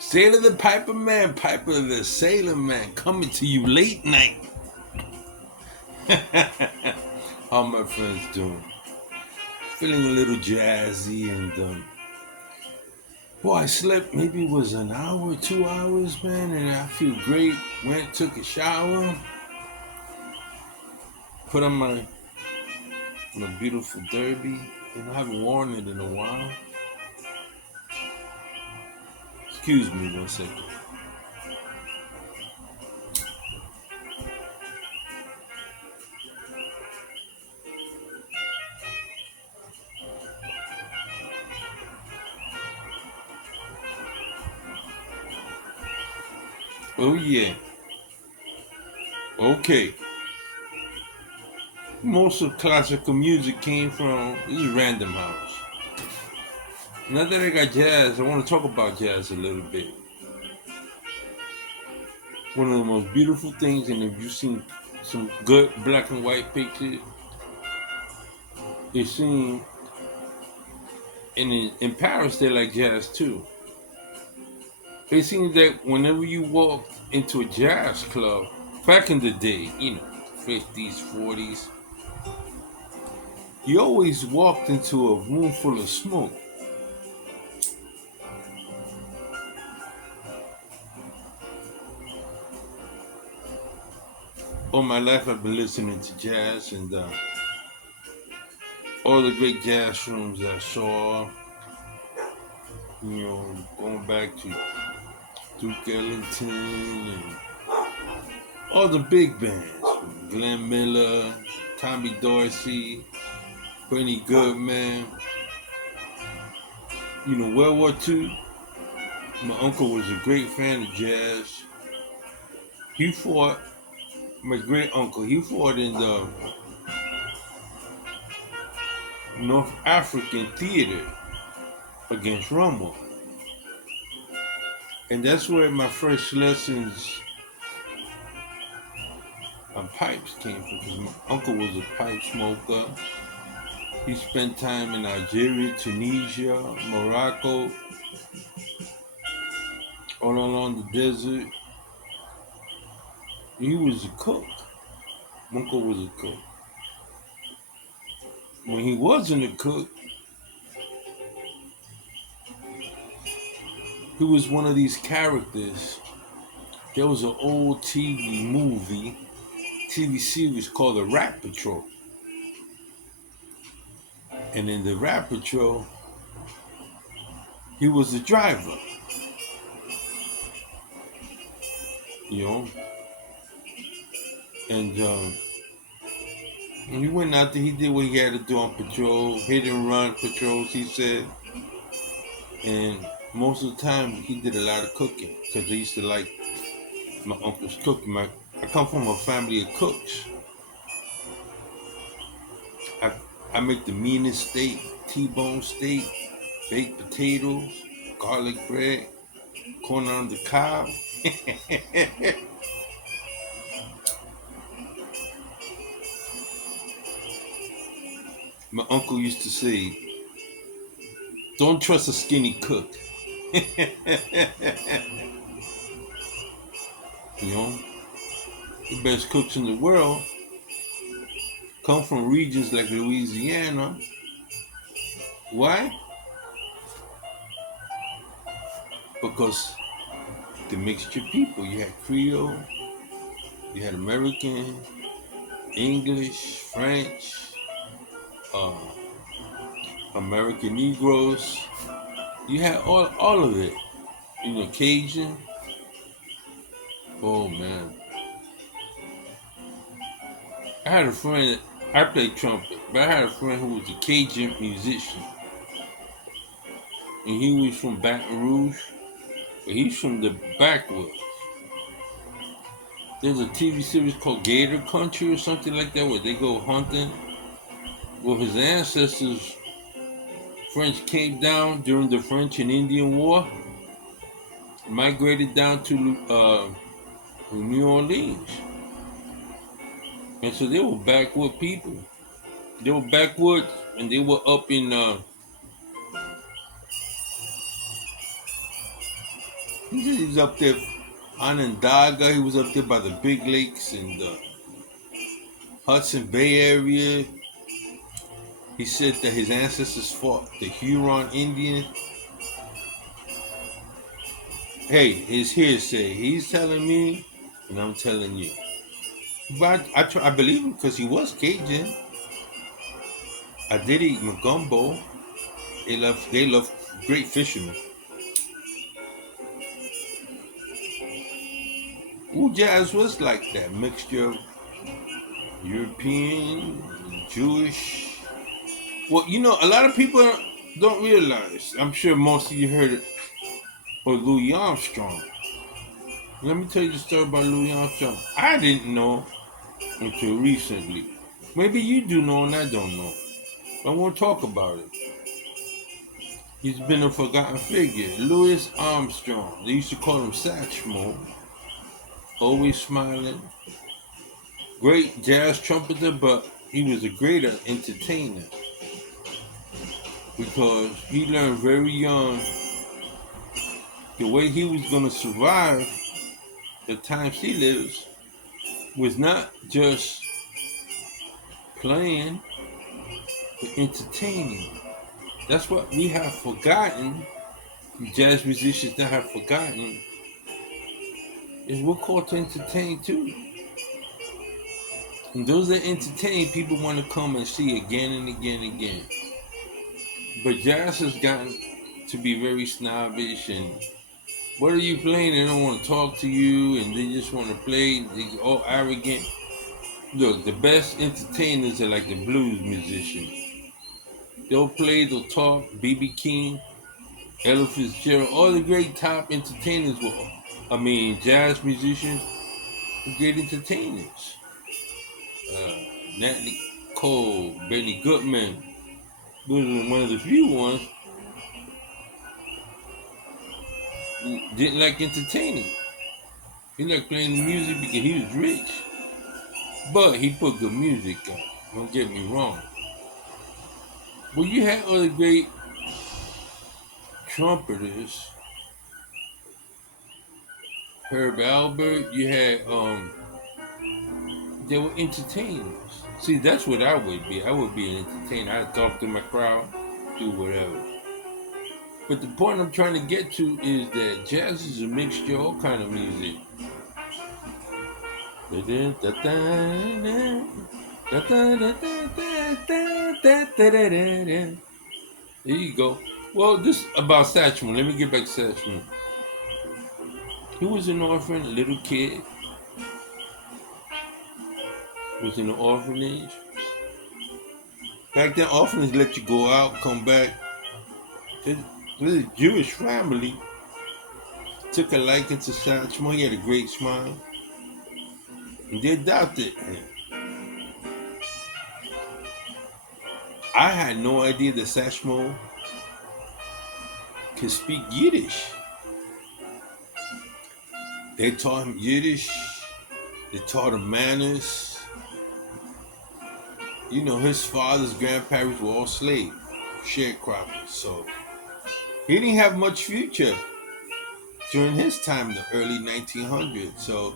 Sailor the Piper Man, Piper the Sailor Man, coming to you late night. How my friends doing? Feeling a little jazzy and boy, I slept maybe it was an hour, 2 hours, man, and I feel great. Went, took a shower, put on my beautiful derby. I haven't worn it in a while. Excuse me 1 second. Oh yeah. Okay. Most of classical music came from this is Random House. Now that I got jazz, I want to talk about jazz a little bit. One of the most beautiful things, and if you've seen some good black and white pictures, it's seen in Paris they like jazz too. It seems that whenever you walk into a jazz club, back in the day, 50s, 40s, you always walked into a room full of smoke. All my life I've been listening to jazz and all the great jazz rooms I saw, going back to Duke Ellington and all the big bands, Glenn Miller, Tommy Dorsey, Benny Goodman. World War II, my uncle was a great fan of jazz. He fought, my great uncle, he fought in the North African theater against Rumble. And that's where my first lessons on pipes came from, because my uncle was a pipe smoker. He spent time in Algeria, Tunisia, Morocco, all along the desert. He was a cook. My uncle was a cook. When he wasn't a cook, he was one of these characters. There was an old TV series called The Rat Patrol. And in The Rat Patrol, he was the driver. And he went out there, he did what he had to do on patrol, hit and run patrols, he said. And most of the time, he did a lot of cooking, because I used to like my uncle's cooking. I come from a family of cooks. I make the meanest steak, T-bone steak, baked potatoes, garlic bread, corn on the cob. My uncle used to say, "Don't trust a skinny cook." You know, the best cooks in the world come from regions like Louisiana. Why? Because the mixture people. You had Creole, you had American, English, French, uh, American Negroes. You had all of it. Cajun. Oh man. I had a friend, I played trumpet, but I had a friend who was a Cajun musician. And he was from Baton Rouge, but he's from the backwoods. There's a TV series called Gator Country or something like that where they go hunting. Well, his ancestors, French came down during the French and Indian War, migrated down to New Orleans. And so they were backward people. They were backwoods and they were up in He was up there, Onondaga. He was up there by the big lakes in the Hudson Bay area. He said that his ancestors fought the Huron Indians. Hey, his hearsay. He's telling me, and I'm telling you. But I believe him because he was Cajun. I did eat Magumbo. They love great fishermen. Ooh, jazz was like that mixture of European, Jewish. Well, a lot of people don't realize. I'm sure most of you heard it. Or Louis Armstrong. Let me tell you the story about Louis Armstrong. I didn't know until recently. Maybe you do know and I don't know. I won't talk about it. He's been a forgotten figure. Louis Armstrong. They used to call him Satchmo. Always smiling. Great jazz trumpeter, but he was a greater entertainer. Because he learned very young the way he was going to survive the times he lives was not just playing, but entertaining. That's what we have forgotten, jazz musicians that have forgotten, is we're called to entertain too. And those that entertain, people want to come and see again and again and again. But jazz has gotten to be very snobbish, and what are you playing? They don't want to talk to you, and they just want to play. They're all arrogant. Look, the best entertainers are like the blues musicians. They'll play, they'll talk. B.B. King, Ella Fitzgerald, all the great top entertainers jazz musicians were great entertainers. Nat King Cole, Benny Goodman, those are one of the few ones who didn't like entertaining. He liked playing the music because he was rich. But he put good music out. Don't get me wrong. Well, you had other great trumpeters. Herb Albert, you had they were entertainers. See, that's what I would be. I would be an entertainer. I'd talk to my crowd, do whatever. But the point I'm trying to get to is that jazz is a mixture of all kind of music. There you go. Well, this about Satchmo. Let me get back to Satchmo. He was an orphan, a little kid. Was in an orphanage. Back then, orphanages let you go out, come back. This a Jewish family took a liking to Satchmo. He had a great smile. And they adopted him. I had no idea that Satchmo could speak Yiddish. They taught him Yiddish. They taught him manners. His father's grandparents were all slaves, sharecroppers. So he didn't have much future during his time in the early 1900s. So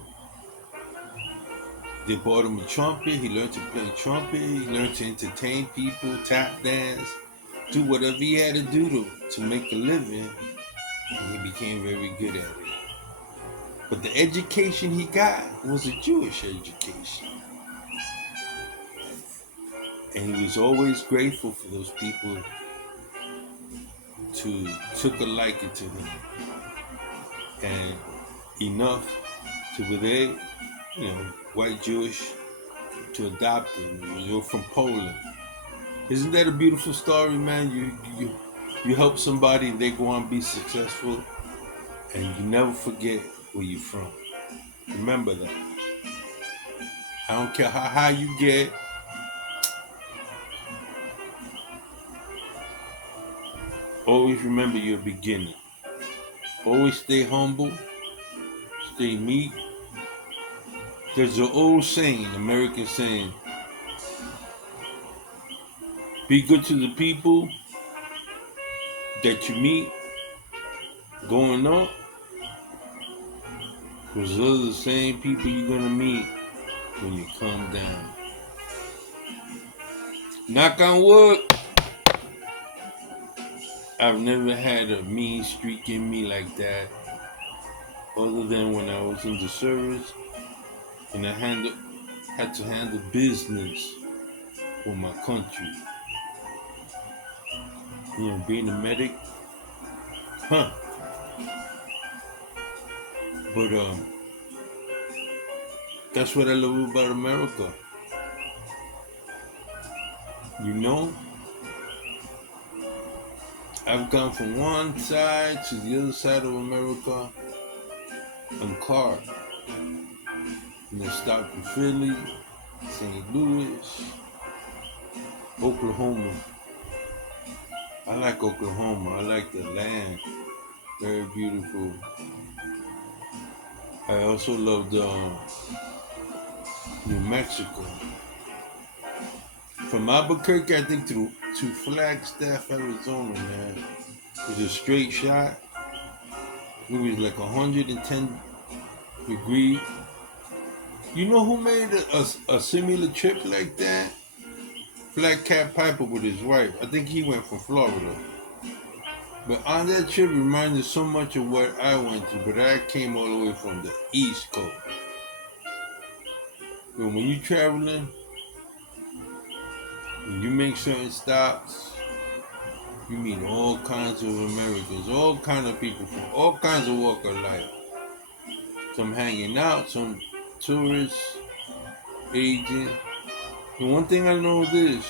they bought him a trumpet. He learned to play trumpet. He learned to entertain people, tap dance, do whatever he had to do to make a living. And he became very good at it. But the education he got was a Jewish education. And he was always grateful for those people who took a liking to him. And enough to where they, white Jewish, to adopt him. You're from Poland. Isn't that a beautiful story, man? You help somebody and they go on and be successful, and you never forget where you're from. Remember that. I don't care how high you get. Always remember your beginning. Always stay humble. Stay meek. There's an old saying, American saying, be good to the people that you meet going up, Because those are the same people you're gonna meet when you come down. Knock on wood, I've never had a mean streak in me like that, other than when I was in the service and had to handle business for my country. You know, being a medic, huh? But that's what I love about America. You know, I've gone from one side to the other side of America on car. You know, stopped in Philly, St. Louis, Oklahoma. I like Oklahoma. I like the land. Very beautiful. I also love New Mexico. From Albuquerque, I think, to Flagstaff, Arizona, man. It was a straight shot. It was like 110 degree. You know who made a similar trip like that? Flat Cat Piper with his wife. I think he went from Florida. But on that trip reminded so much of what I went to, but I came all the way from the East Coast. But when you're traveling, when you make certain stops, you meet all kinds of Americans, all kinds of people from all kinds of walk of life. Some hanging out, some tourists, agents. And one thing I know is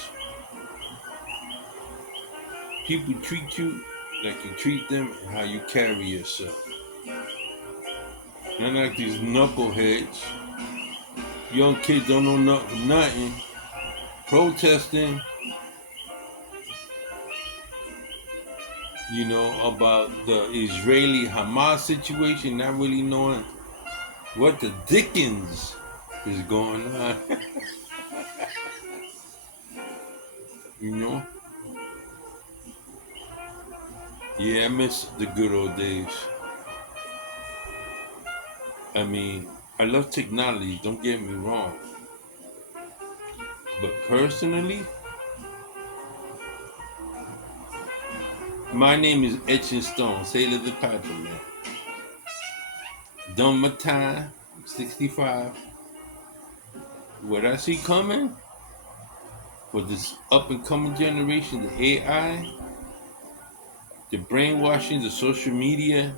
people treat you like you treat them and how you carry yourself. Not like these knuckleheads. Young kids don't know nothing. Protesting, you know, about the Israeli-Hamas situation, not really knowing what the dickens is going on. You know? Yeah, I miss the good old days. I mean, I love technology, don't get me wrong. But personally, my name is Etching Stone, Sailor the Piper, man. Done my time, 65. What I see coming for this up and coming generation, the AI, the brainwashing, the social media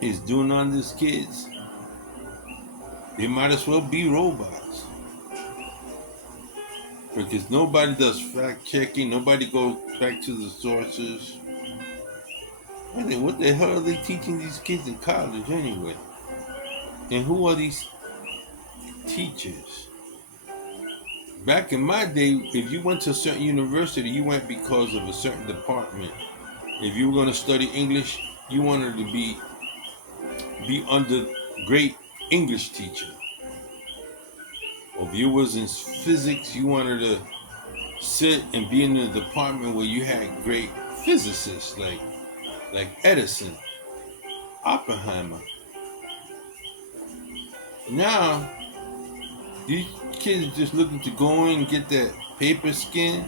is doing on these kids, they might as well be robots. Because nobody does fact checking, nobody goes back to the sources. And what the hell are they teaching these kids in college anyway? And who are these teachers? Back in my day, if you went to a certain university, you went because of a certain department. If you were going to study English, you wanted to be under great English teacher. Or if you was in physics, you wanted to sit and be in a department where you had great physicists like Edison, Oppenheimer. Now, these kids are just looking to go in and get that paper skin,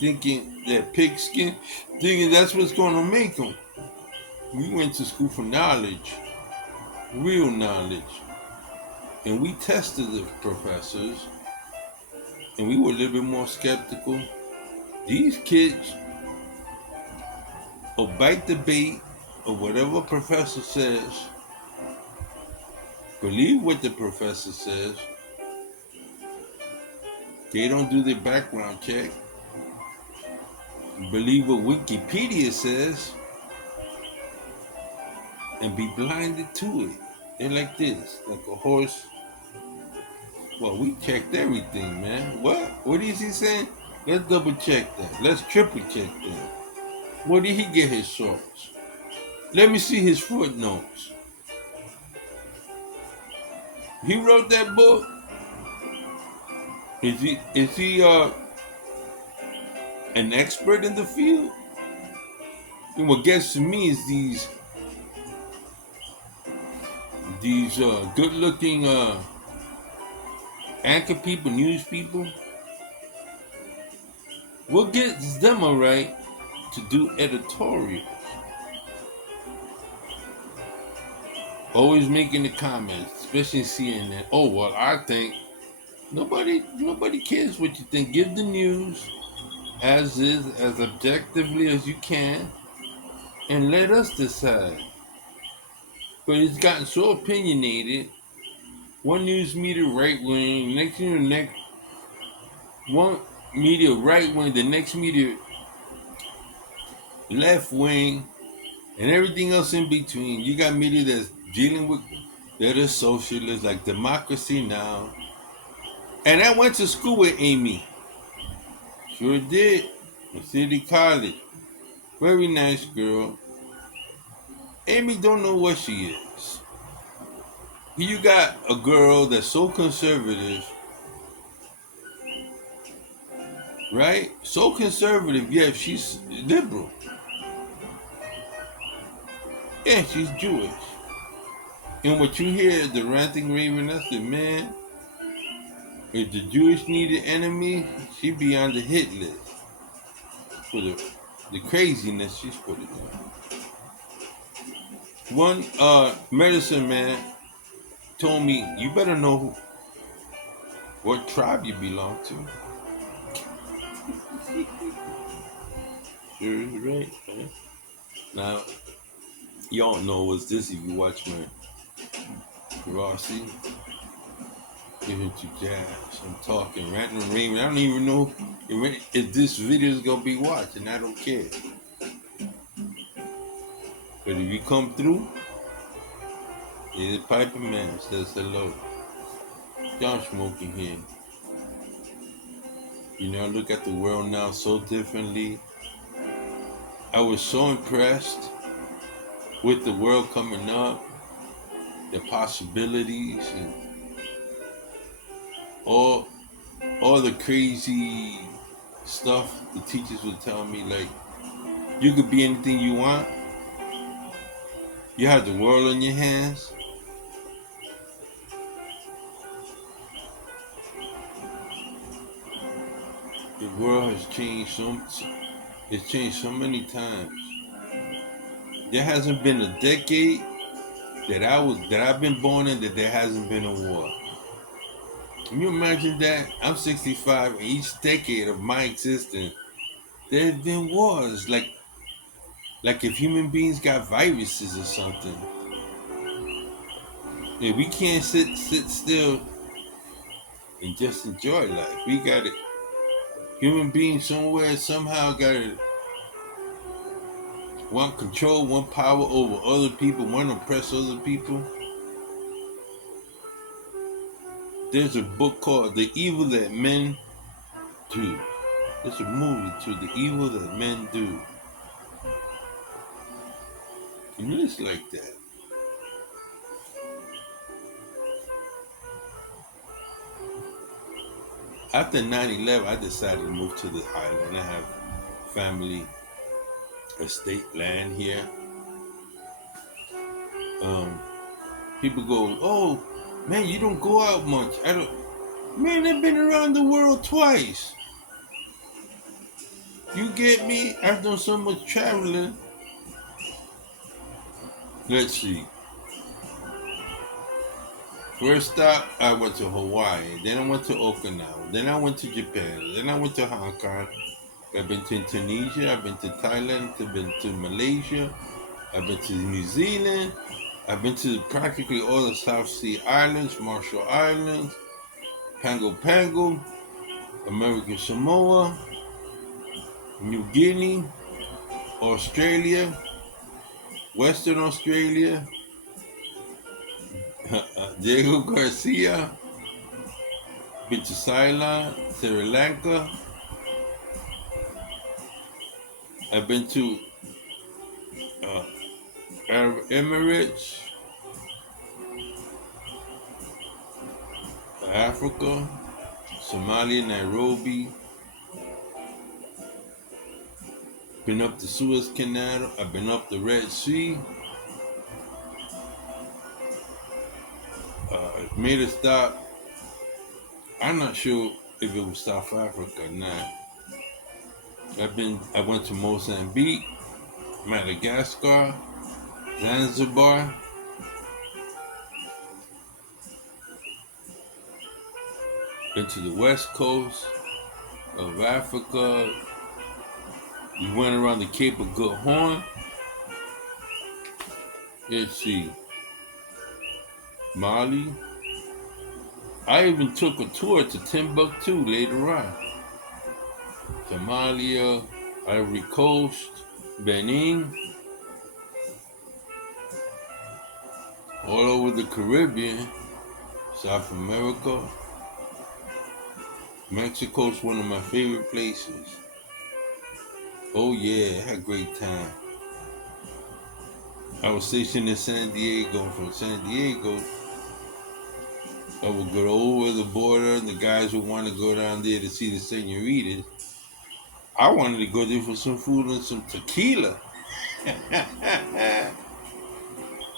thinking that pig skin, thinking that's what's going to make them. We went to school for knowledge, real knowledge. And we tested the professors, and we were a little bit more skeptical. These kids will bite the bait of whatever professor says, believe what the professor says. They don't do their background check. Believe what Wikipedia says, and be blinded to it. They're like this, like a horse. Well, we checked everything, man. What is he saying? Let's double check that. Let's triple check that. Where did he get his source? Let me see his footnotes. He wrote that book. Is he an expert in the field? And what gets to me is these these good-looking anchor people, news people, what gets them a right to do editorial? Always making the comments, especially CNN. Oh well, I think nobody cares what you think. Give the news as is, as objectively as you can, and let us decide. But it's gotten so opinionated. One news media right wing, next one media right wing, the next media left wing, and everything else in between. You got media that's dealing with that are socialists, like Democracy Now. And I went to school with Amy. Sure did. At City College. Very nice girl. Amy don't know what she is. You got a girl that's so conservative, right? So conservative, yeah, she's liberal. Yeah, she's Jewish. And what you hear the ranting raven, I said, man, if the Jewish need an enemy, she'd be on the hit list for the craziness she's putting in. One medicine man told me, you better know what tribe you belong to. Sure is right, man. Now, y'all know what's this if you watch my Rossi. Give it to Jazz. I'm talking, ranting and raving. I don't even know if this video is going to be watched, and I don't care. But if you come through, it's Piper Man says hello. Y'all smoking here. You know, I look at the world now so differently. I was so impressed with the world coming up, the possibilities, and all the crazy stuff the teachers would tell me, like, you could be anything you want. You have the world in your hands. The world has changed it's changed so many times. There hasn't been a decade that I've been born in that there hasn't been a war. Can you imagine that? I'm 65, and each decade of my existence, there have been wars. Like if human beings got viruses or something. If we can't sit still and just enjoy life, we got it. Human beings somewhere somehow got to want control, want power over other people, want to oppress other people. There's a book called The Evil That Men Do. It's a movie too, The Evil That Men Do. And it's like that. After 9/11, I decided to move to the island. I have family estate land here. People go, oh man, you don't go out much. I don't. Man, I've been around the world twice. You get me? I've done so much traveling. Let's see. First stop, I went to Hawaii. Then I went to Okinawa. Then I went to Japan. Then I went to Hong Kong. I've been to Indonesia. I've been to Thailand. I've been to Malaysia. I've been to New Zealand. I've been to practically all the South Sea Islands, Marshall Islands, Pango Pango, American Samoa, New Guinea, Australia, Western Australia, Diego Garcia, been to Ceylon, Sri Lanka. I've been to Arab Emirates, Africa, Somalia, Nairobi. Been up the Suez Canal. I've been up the Red Sea. made a stop. I'm not sure if it was South Africa or not. I went to Mozambique, Madagascar, Zanzibar, been to the west coast of Africa. We went around the Cape of Good Horn. Let's see, Mali. I even took a tour to Timbuktu later on. Somalia, Ivory Coast, Benin, all over the Caribbean, South America. Mexico's one of my favorite places. Oh yeah, I had a great time. I was stationed in San Diego. From San Diego, I would go over the border, and the guys would want to go down there to see the senoritas. I wanted to go there for some food and some tequila.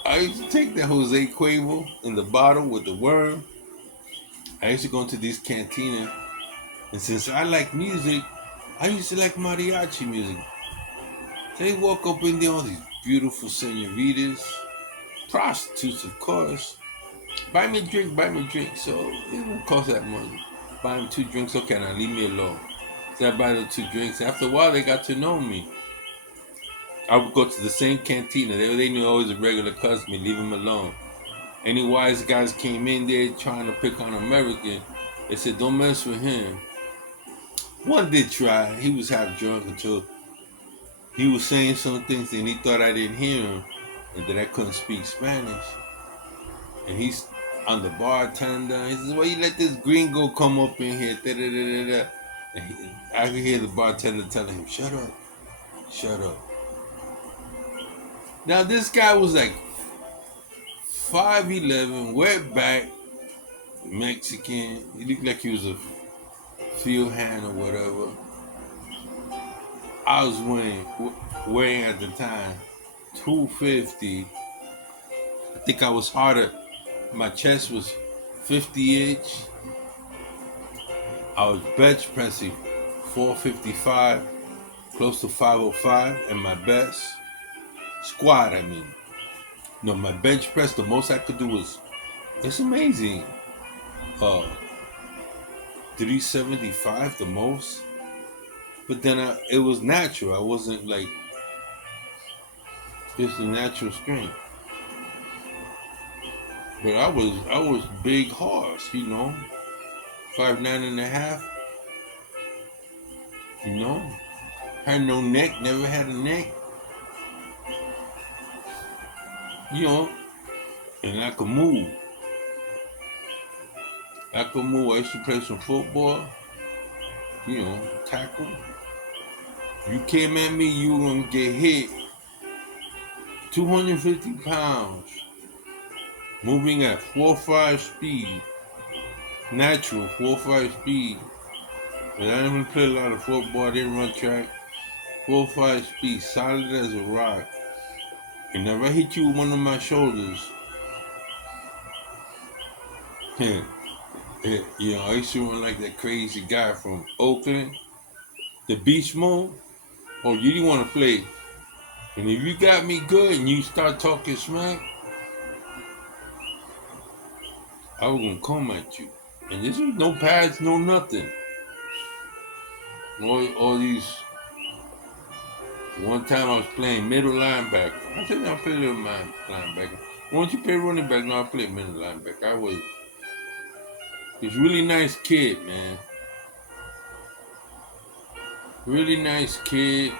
I used to take the Jose Cuervo in the bottle with the worm. I used to go into this cantina, and since I like music, I used to like mariachi music. They walk up in there, all these beautiful senoritas, prostitutes, of course. Buy me a drink, buy me a drink. So it won't cost that much. Buy them 2 drinks, okay, now leave me alone. So I buy them 2 drinks. After a while, they got to know me. I would go to the same cantina. They knew I was a regular customer, leave them alone. Any wise guys came in there trying to pick on American. They said, don't mess with him. One did try. He was half drunk until he was saying some things and he thought I didn't hear him and that I couldn't speak Spanish. And he's on the bartender. He says, "Why you let this gringo come up in here?" Da, da, da, da, da. And I could hear the bartender telling him, "Shut up, shut up." Now this guy was like 5'11", wet back, Mexican. He looked like he was a field hand or whatever. I was weighing at the time 250. I think I was harder. My chest was 50-inch. I was bench pressing 455, close to 505, and my best squat. No, my bench press. The most I could do was, it's amazing. 375, the most. But then it was natural. I wasn't like just a natural strength. But I was big horse, 5'9.5". Had no neck, never had a neck. And I could move. I used to play some football, tackle. You came at me, you were gonna get hit. 250 pounds. Moving at 4.5 speed. Natural 4.5 speed. But I didn't play a lot of football, I didn't run track. 4.5 speed, solid as a rock. And if I hit you with one of my shoulders, I used to run like that crazy guy from Oakland, the beast mode. Oh, you didn't want to play. And if you got me good and you start talking smack, I was gonna come at you. And this was no pads, no nothing. All these. One time I was playing middle linebacker. I said, I'll play little linebacker. Why don't you play running back? No, I'll play middle linebacker. He's a really nice kid, man. Really nice kid.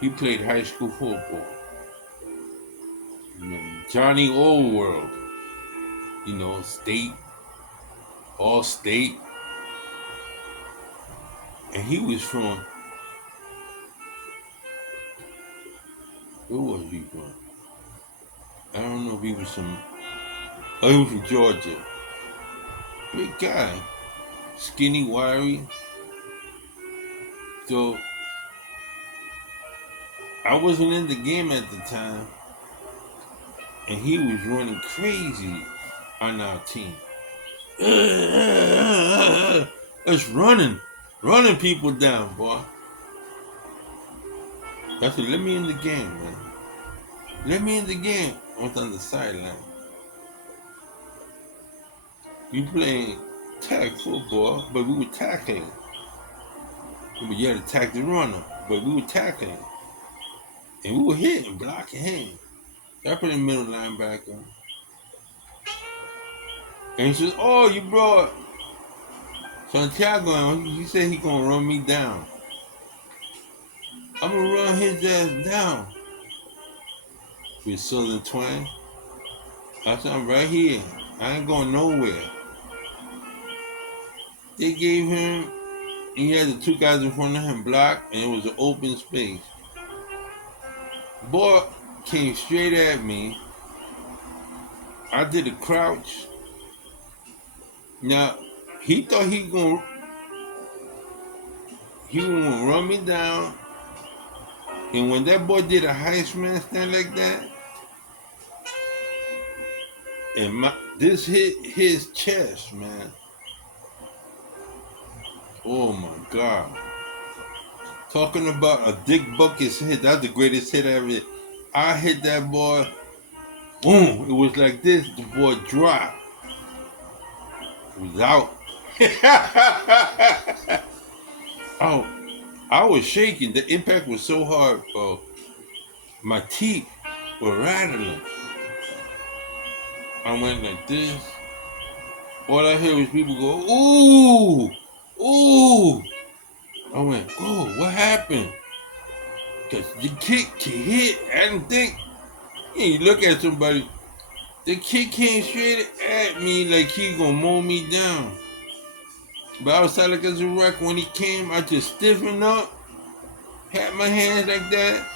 He played high school football. Johnny Old World. State. All state. And he was from, where was he from? I don't know if he was from, he was from Georgia. Big guy. Skinny, wiry. So, I wasn't in the game at the time. And he was running crazy. on our team. It's running people down, boy. I said, let me in the game, man. Let me in the game. I was on the sideline. We playing tag football, but we were tackling. But you had to tackle the runner, but we were tackling. And we were hitting, blocking him. So I put in middle linebacker. And he says, oh, you brought Santiago in. He said he gonna run me down. I'm gonna run his ass down. With Southern twang. I said, I'm right here. I ain't going nowhere. They gave him, he had the two guys in front of him blocked, and it was an open space. Boy came straight at me. I did a crouch. Now, he thought he gonna run me down. And when that boy did a Heisman stand like that, and this hit his chest, man. Oh my God. Talking about a Dick Buckets hit, that's the greatest hit ever. I hit that boy, boom, it was like this, the boy dropped. It was out. Oh, I was shaking. The impact was so hard, bro. My teeth were rattling. I went like this. All I heard was people go, ooh, ooh. I went, oh, what happened? Because the kick hit. I didn't think. You look at somebody, the kid came straight at me like he gonna mow me down. But I was like as a wreck when he came. I just stiffened up, had my hands like that.